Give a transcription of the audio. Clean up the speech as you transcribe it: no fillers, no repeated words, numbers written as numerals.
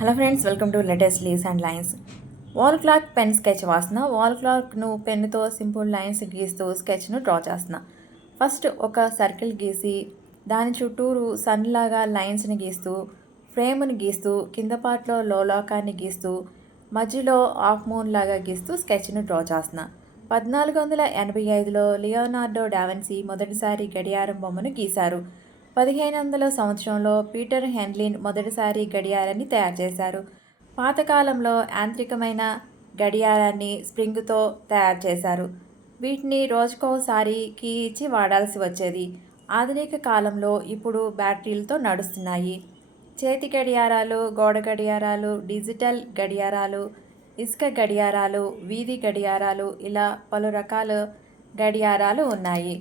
Hello friends, welcome to latest leaves and lines. Wall clock pen sketch వాస్తున్నా. Wall క్లాక్ను పెన్నుతో simple lines గీస్తూ స్కెచ్ను డ్రా చేస్తున్నా. ఫస్ట్ ఒక సర్కిల్ గీసి దాని చుట్టూరు సన్ లాగా లైన్స్ని గీస్తూ, ఫ్రేమ్ని గీస్తూ, కింద పార్ట్లో లోలాకాన్ని గీస్తూ, మధ్యలో హాఫ్ మూన్ లాగా గీస్తూ స్కెచ్ను డ్రా చేస్తున్నా. 1485లో లియోనార్డో డావిన్సీ మొదటిసారి గడియారం బొమ్మను గీశారు. 1500 సంవత్సరంలో పీటర్ హెన్లిన్ మొదటిసారి గడియారాన్ని తయారు చేశారు. పాతకాలంలో యాంత్రికమైన గడియారాన్ని స్ప్రింగ్తో తయారు చేశారు. వీటిని రోజుకోసారి కీ ఇచ్చి వాడాల్సి వచ్చేది. ఆధునిక కాలంలో ఇప్పుడు బ్యాటరీలతో నడుస్తున్నాయి. చేతి గడియారాలు, గోడ గడియారాలు, డిజిటల్ గడియారాలు, ఇసుక గడియారాలు, వీధి గడియారాలు, ఇలా పలు రకాల గడియారాలు ఉన్నాయి.